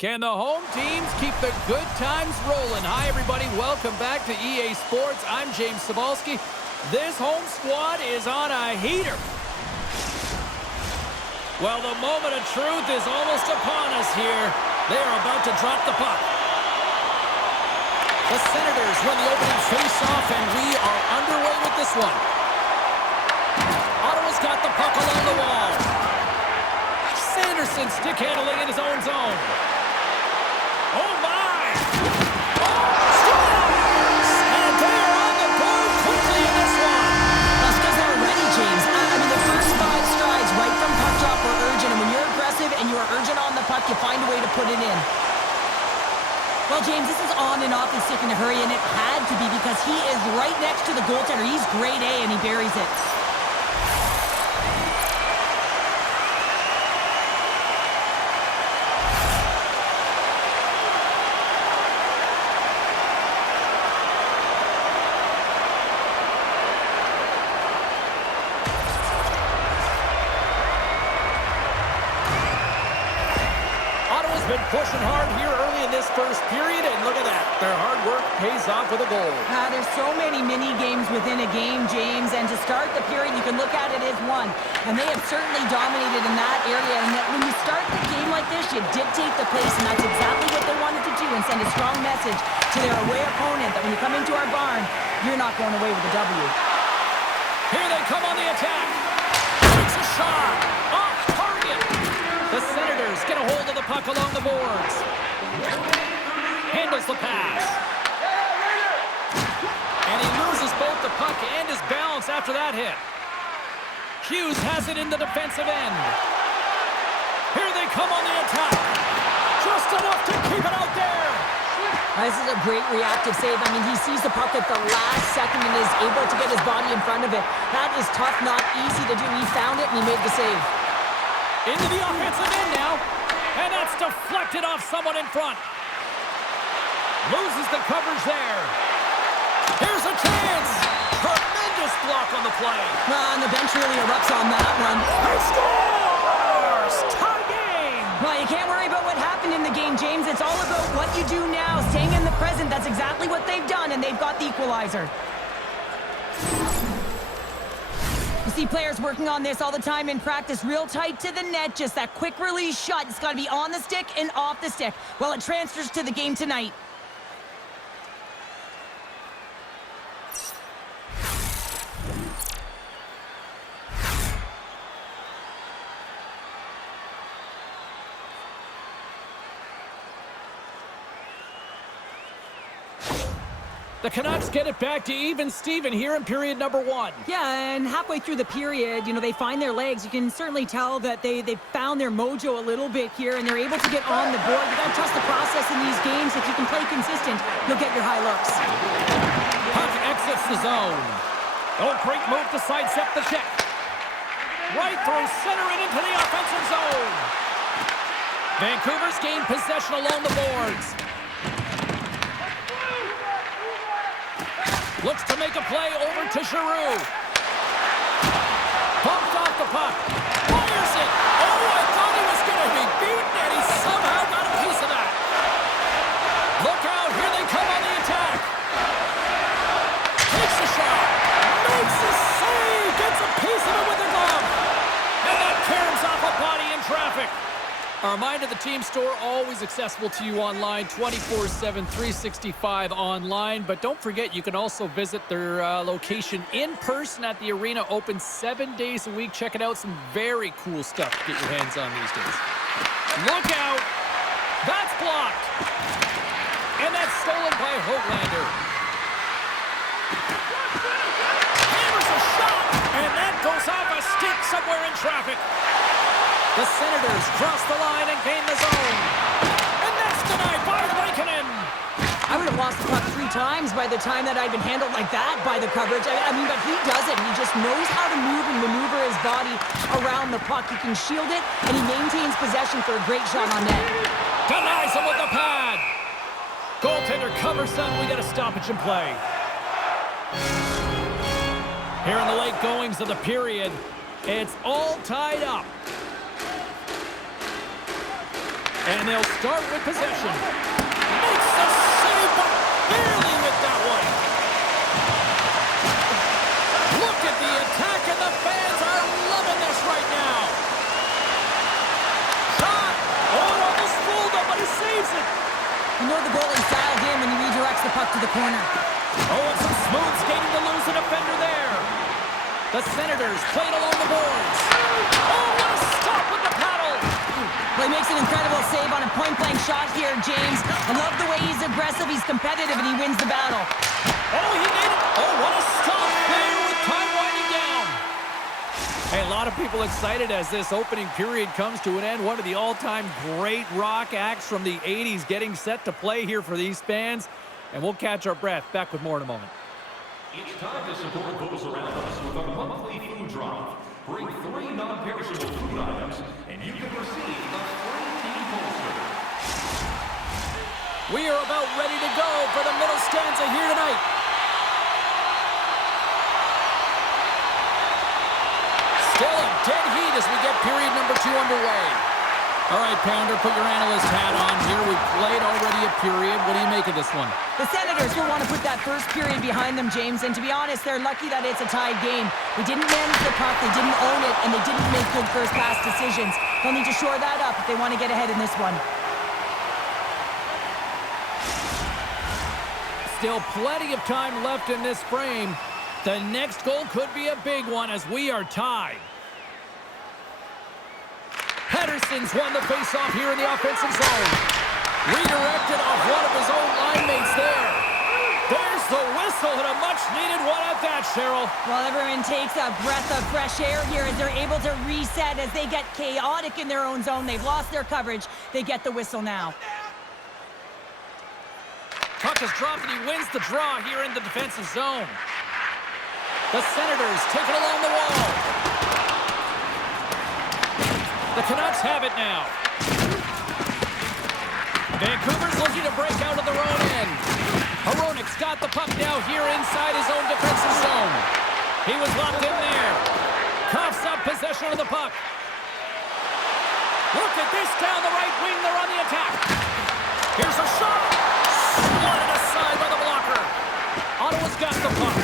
Can the home teams keep the good times rolling? Hi, everybody. Welcome back to EA Sports. I'm James Cebulski. This home squad is on a heater. Well, the moment of truth is almost upon us here. They are about to drop the puck. The Senators win the opening face-off, and we are underway with this one. Ottawa's got the puck along the wall. Sanderson stick handling in his own zone. Oh, my! Scores! And they're on the board quickly in this one. That's because they're ready, James. The first 5 strides right from puck drop were urgent, and when you're aggressive and you are urgent on the puck, you find a way to put it in. Well, James, this is on and off the stick in a hurry, and it had to be because he is right next to the goaltender. He's grade A, and he buries it. Been pushing hard here early in this first period, and look at that. Their hard work pays off with a goal. There's so many mini games within a game, James, and to start the period, you can look at it as one. And they have certainly dominated in that area. And that when you start the game like this, you dictate the pace, and that's exactly what they wanted to do and send a strong message to their away opponent that when you come into our barn, you're not going away with a W. Here they come on the attack. Takes a shot. Off target. The Senators get a hold of the puck along the boards. Handles the pass. And he loses both the puck and his balance after that hit. Hughes has it in the defensive end. Here they come on the attack. Just enough to keep it out there. This is a great reactive save. He sees the puck at the last second and is able to get his body in front of it. That is tough, not easy to do. He found it and he made the save. Into the offensive end now. And that's deflected off someone in front. Loses the coverage there. Here's a chance. Tremendous block on the play. And the bench really erupts on that one. He scores! Tie game! Well, you can't worry about what happened in the game, James. It's all about what you do now, staying in the present. That's exactly what they've done, and they've got the equalizer. You see players working on this all the time in practice, real tight to the net, just that quick release shot. It's got to be on the stick and off the stick. Well, it transfers to the game tonight. The Canucks get it back to even Steven here in period number 1. Yeah, and halfway through the period, they find their legs. You can certainly tell that they've found their mojo a little bit here, and they're able to get on the board. You got to trust the process in these games. If you can play consistent, you'll get your high looks. Puck exits the zone. Oh, great move to sidestep the check. Right through center and into the offensive zone. Vancouver's gained possession along the boards. Looks to make a play over to Giroux. Bumped off the puck. Fires it. Oh, I thought he was going to be beaten, and he somehow got a piece of that. Look out. Here they come on the attack. Takes a shot. Makes a save. Gets a piece of it with a glove. And that caroms off a body in traffic. A reminder, the team store always accessible to you online, 24/7, 365 online. But don't forget, you can also visit their location in person at the arena, open 7 days a week. Check it out. Some very cool stuff to get your hands on these days. Look out. That's blocked. And that's stolen by Hoglander. Hammers a shot. And that goes off a stick somewhere in traffic. The Senators cross the line and gain the zone. And that's denied by Lankinen. I would have lost the puck 3 times by the time that I'd been handled like that by the coverage. But he does it. He just knows how to move and maneuver his body around the puck. He can shield it, and he maintains possession for a great shot on net. Denies him with the pad. Goaltender covers them. We got a stoppage in play. Here in the late goings of the period, it's all tied up. And they'll start with possession. Makes the save, but barely with that one. Look at the attack, and the fans are loving this right now. Shot! Oh, it almost fooled him, but he saves it. You know the goalie's dialed in when he redirects the puck to the corner. Oh, and some smooth skating to lose a defender there. The Senators played along the boards. Oh, what a stop with the paddle! Well, he makes an incredible save on a point-blank shot here, James. I love the way he's aggressive, he's competitive, and he wins the battle. Oh, he made it! Oh, what a stop there with time winding down! Hey, a lot of people excited as this opening period comes to an end. One of the all-time great rock acts from the 80s getting set to play here for these fans. And we'll catch our breath. Back with more in a moment. It's time to support those around us with a monthly food drive. Bring 3 non-perishable food items, and you can receive a free team poster. We are about ready to go for the middle stanza here tonight. Still a dead heat as we get period number 2 underway. All right, Pounder, put your analyst hat on here. We've played already a period. What do you make of this one? The Senators will want to put that first period behind them, James, and to be honest, they're lucky that it's a tied game. They didn't manage the puck, they didn't own it, and they didn't make good first pass decisions. They'll need to shore that up if they want to get ahead in this one. Still plenty of time left in this frame. The next goal could be a big one as we are tied. Pedersen's won the faceoff here in the offensive zone. Redirected off one of his own line mates there. There's the whistle and a much-needed one at that, Cheryl. Well, everyone takes a breath of fresh air here as they're able to reset as they get chaotic in their own zone. They've lost their coverage. They get the whistle now. Puck is dropped and he wins the draw here in the defensive zone. The Senators take it along the wall. The Canucks have it now. Vancouver's looking to break out of their own end. Hronik's got the puck now here inside his own defensive zone. He was locked in there. Coughs up possession of the puck. Look at this down the right wing. They're on the attack. Here's a shot. Swatted aside by the blocker. Ottawa's got the puck.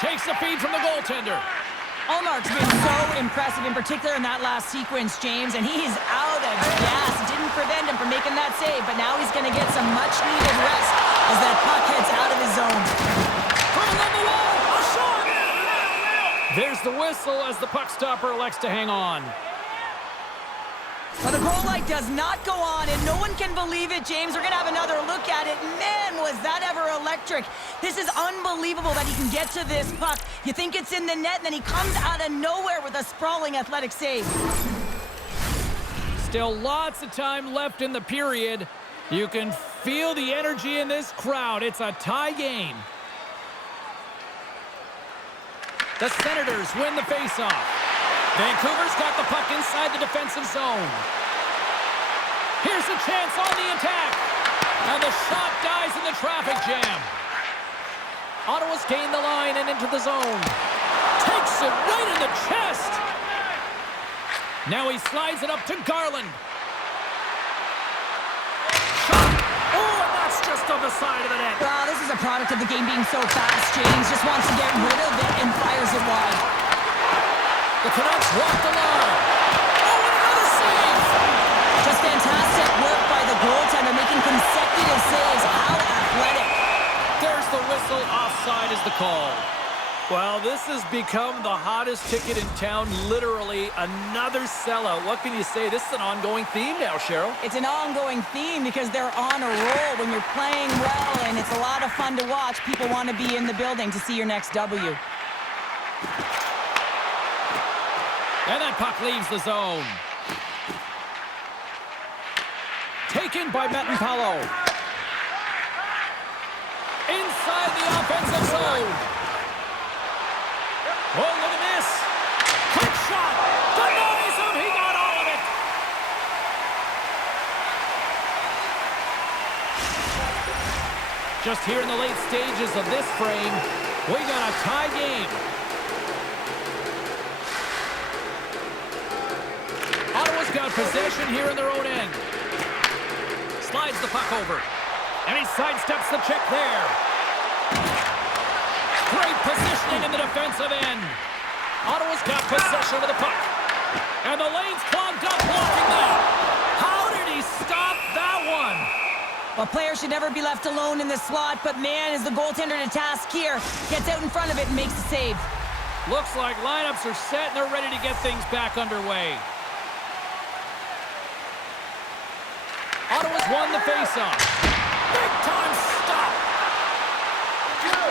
Takes the feed from the goaltender. Ullmark's been so impressive, in particular in that last sequence, James, and he's out of gas. It didn't prevent him from making that save, but now he's going to get some much-needed rest as that puck heads out of his zone. From along the wall, a shot! There's the whistle as the puck stopper elects to hang on. Well, the goal light does not go on, and no one can believe it, James. We're going to have another look at it. Man, was that ever electric. This is unbelievable that he can get to this puck. You think it's in the net, and then he comes out of nowhere with a sprawling athletic save. Still lots of time left in the period. You can feel the energy in this crowd. It's a tie game. The Senators win the faceoff. Vancouver's got the puck inside the defensive zone. Here's a chance on the attack. And the shot dies in the traffic jam. Ottawa's gained the line and into the zone. Takes it right in the chest. Now he slides it up to Garland. Shot. Oh, and that's just on the side of the net. Wow, this is a product of the game being so fast. James just wants to get rid of it and fires it wide. The Canucks walk the line. Oh, and another save! Just fantastic work by the goaltender, making consecutive saves. How athletic. There's the whistle. Offside is the call. Well, this has become the hottest ticket in town, literally another sellout. What can you say? This is an ongoing theme now, Cheryl. It's an ongoing theme because they're on a roll when you're playing well, and it's a lot of fun to watch. People want to be in the building to see your next W. And that puck leaves the zone. Taken by Metanpalo. Inside the offensive zone. Oh, look at this. Quick shot. Denies him. He got all of it. Just here in the late stages of this frame, we got a tie game. Ottawa's got possession here in their own end. Slides the puck over. And he sidesteps the check there. Great positioning in the defensive end. Ottawa's got possession of the puck. And the lane's clogged up, blocking that. How did he stop that one? Well, players should never be left alone in the slot, but man, is the goaltender to task here. Gets out in front of it and makes the save. Looks like lineups are set and they're ready to get things back underway. Ottawa's won the faceoff. Big time stop.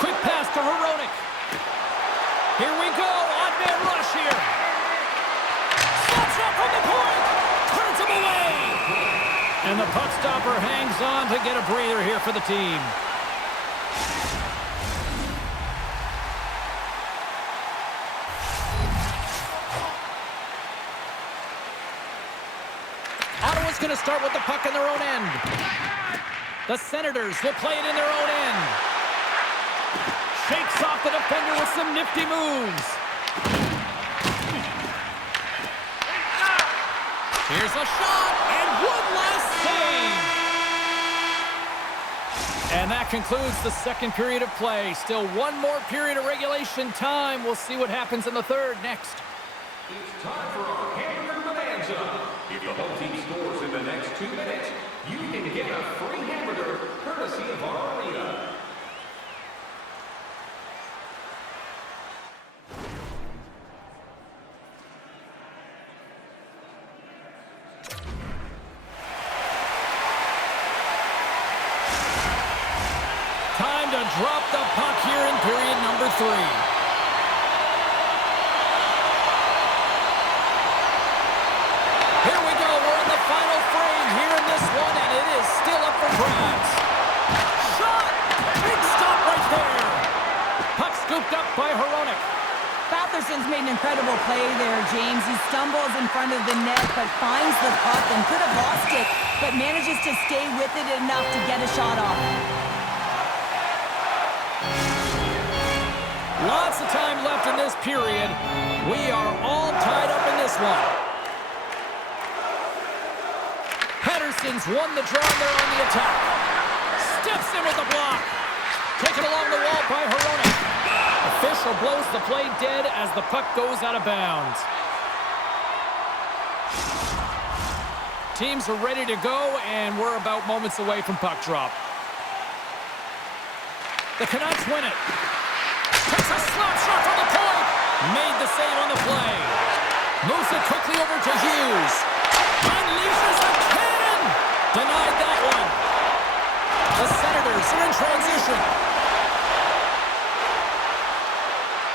Quick pass to Hronek. Here we go. Odd man rush here. Stops up from the point. Turns him away. And the puck stopper hangs on to get a breather here for the team. Ottawa's going to start with the puck in their own end. The Senators will play it in their own end. Shakes off the defender with some nifty moves. Here's a shot, and one last save. And that concludes the second period of play. Still one more period of regulation time. We'll see what happens in the third next. It's time for our hamburger bonanza. If the whole team scores in the next 2 minutes, you can get a free hamburger courtesy of our arena. Time to drop the puck here in period number 3. Here we go. We're in the final frame here in this one, and it is still up for grabs. Shot! Big stop right there. Puck scooped up by Hronek. Batherson's made an incredible play there, James. He stumbles in front of the net, but finds the puck and could have lost it, but manages to stay with it enough to get a shot off. Lots of time left in this period. We are all tied up in this one. Pedersen's won the draw there on the attack. Steps in with the block. Taken along the wall by Hronek. Official blows the play dead as the puck goes out of bounds. Teams are ready to go, and we're about moments away from puck drop. The Canucks win it. Takes a slap shot from the point. Made the save on the play. Moves it quickly over to Hughes. Unleashes a cannon. Denied that one. The Senators are in transition.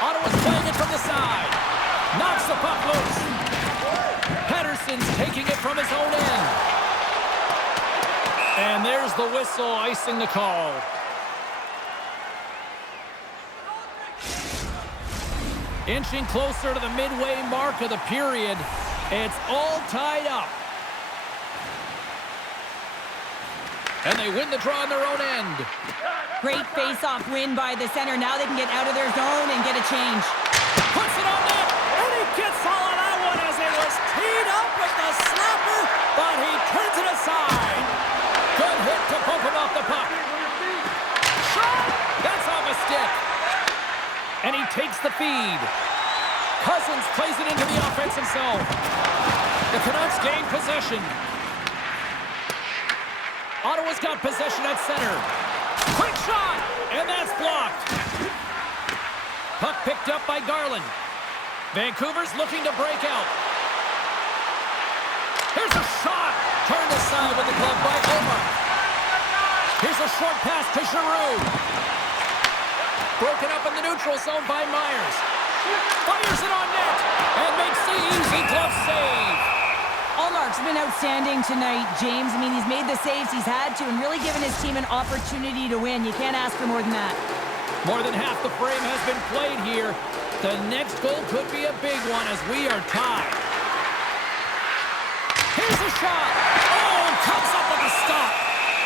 Ottawa's playing it from the side. Knocks the puck loose. Pedersen's taking it from his own end. And there's the whistle icing the call. Inching closer to the midway mark of the period. It's all tied up. And they win the draw on their own end. Great face-off win by the center. Now they can get out of their zone and get a change. Puts it on net, and he gets all of that one as it was teed up with the slapper, but he turns it aside. Good hit to poke him off the puck. Shot! That's off a stick. And he takes the feed. Cousins plays it into the offensive zone. The Canucks gain possession. Ottawa's got possession at center. Quick shot! And that's blocked. Puck picked up by Garland. Vancouver's looking to break out. Here's a shot! Turned aside with the glove by Omar. Here's a short pass to Giroux. Broken up in the neutral zone by Myers. Fires it on net and makes the easy glove save. Allmark's been outstanding tonight, James. I mean, he's made the saves he's had to and really given his team an opportunity to win. You can't ask for more than that. More than half the frame has been played here. The next goal could be a big one as we are tied. Here's a shot. Oh, comes up with a stop.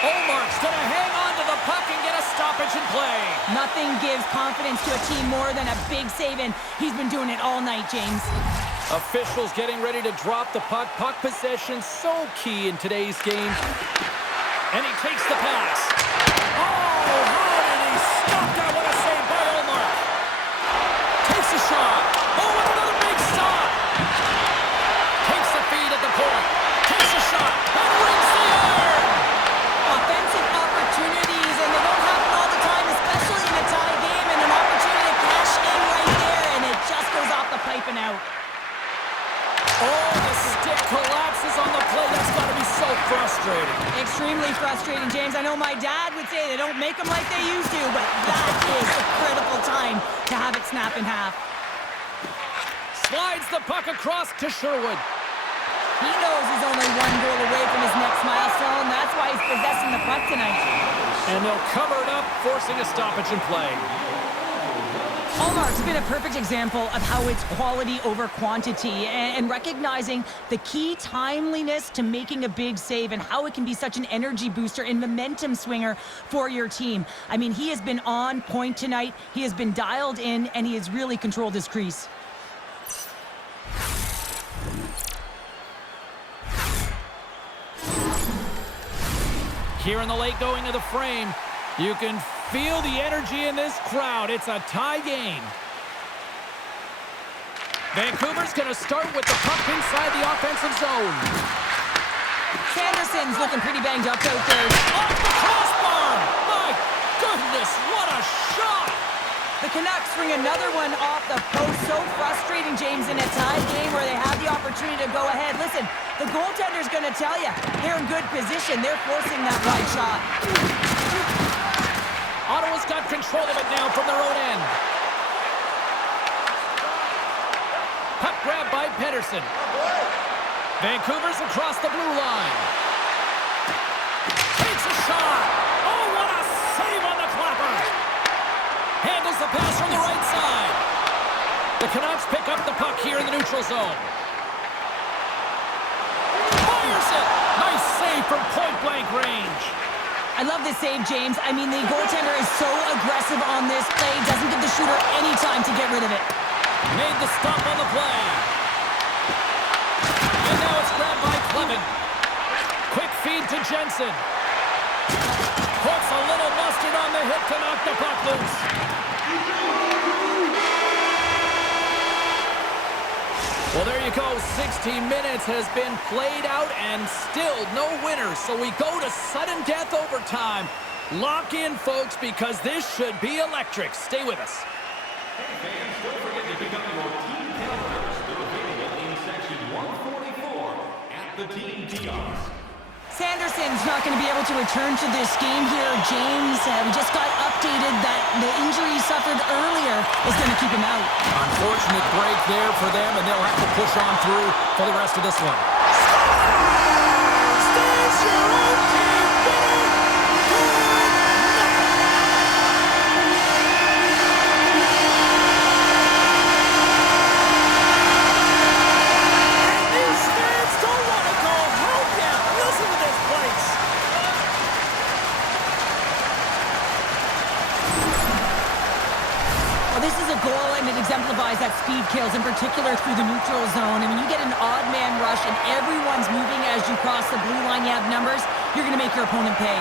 Allmark's going to hang on to the puck and get a stoppage in play. Nothing gives confidence to a team more than a big save, and he's been doing it all night, James. Officials getting ready to drop the puck. Puck possession so key in today's game. And he takes the pass. Oh, how did he stop that? What a save by Omar. Takes a shot. Oh, and another big stop. Takes the feed at the point. Takes a shot. And rings the iron. Offensive opportunities, and they don't happen all the time, especially in a tie game, and an opportunity to cash in right there, and it just goes off the pipe and out. Oh, the stick collapses on the play. That's got to be so frustrating. Extremely frustrating, James. I know my dad would say they don't make them like they used to, but that is a critical time to have it snap in half. Slides the puck across to Sherwood. He knows he's only one goal away from his next milestone. That's why he's possessing the puck tonight. And they'll cover it up, forcing a stoppage in play. Hallmark's been a perfect example of how it's quality over quantity and recognizing the key timeliness to making a big save and how it can be such an energy booster and momentum swinger for your team. I mean, he has been on point tonight. He has been dialed in, and he has really controlled his crease. Here in the late going of the frame, you can feel the energy in this crowd. It's a tie game. Vancouver's going to start with the puck inside the offensive zone. Sanderson's looking pretty banged up out there. Off the crossbar! My goodness, what a shot! The Canucks bring another one off the post. So frustrating, James, in a tie game where they have the opportunity to go ahead. Listen, the goaltender's going to tell you they're in good position. They're forcing that wide shot. Ottawa's got control of it now from their own end. Puck grab by Pedersen. Vancouver's across the blue line. Takes a shot. Oh, what a save on the clapper. Handles the pass from the right side. The Canucks pick up the puck here in the neutral zone. Fires it. Nice save from point-blank range. I love this save, James. I mean, the goaltender is so aggressive on this play. Doesn't give the shooter any time to get rid of it. Made the stop on the play. And now it's grabbed by Clement. Quick feed to Jensen. Puts a little mustard on the hit to knock the puck loose. Well, there you go. 60 minutes has been played out and still no winners. So we go to sudden death overtime. Lock in, folks, because this should be electric. Stay with us. Hey fans, don't forget to pick up your team calendars. They're available in section 144 at the team kiosks. Sanderson's not going to be able to return to this game here, James. We just got updated that the injury he suffered earlier is going to keep him out. Unfortunate break there for them, and they'll have to push on through for the rest of this one. Stays your own team winner. And these fans don't want to go home yet. Listen to this place. Well, this is a goal, and it exemplifies that speed kills, in particular through the neutral zone. I mean, you get an odd man rush, and everyone's moving as you cross the blue line. You have numbers. You're going to make your opponent pay.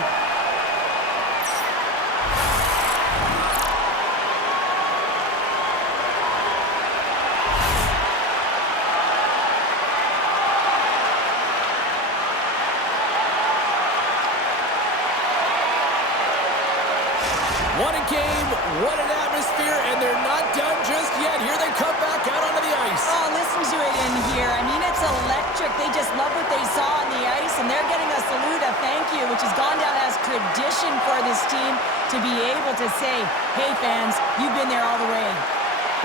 What a game, what an atmosphere, and they're not done just yet. Here they come back out onto the ice. Oh, listen to it in here. I mean, it's electric. They just love what they saw on the ice, and they're getting a salute, a thank you, which has gone down as tradition for this team to be able to say, hey, fans, you've been there all the way.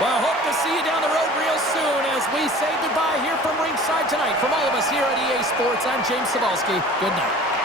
Well, hope to see you down the road real soon as we say goodbye here from ringside tonight. From all of us here at EA Sports, I'm James Cebulski. Good night.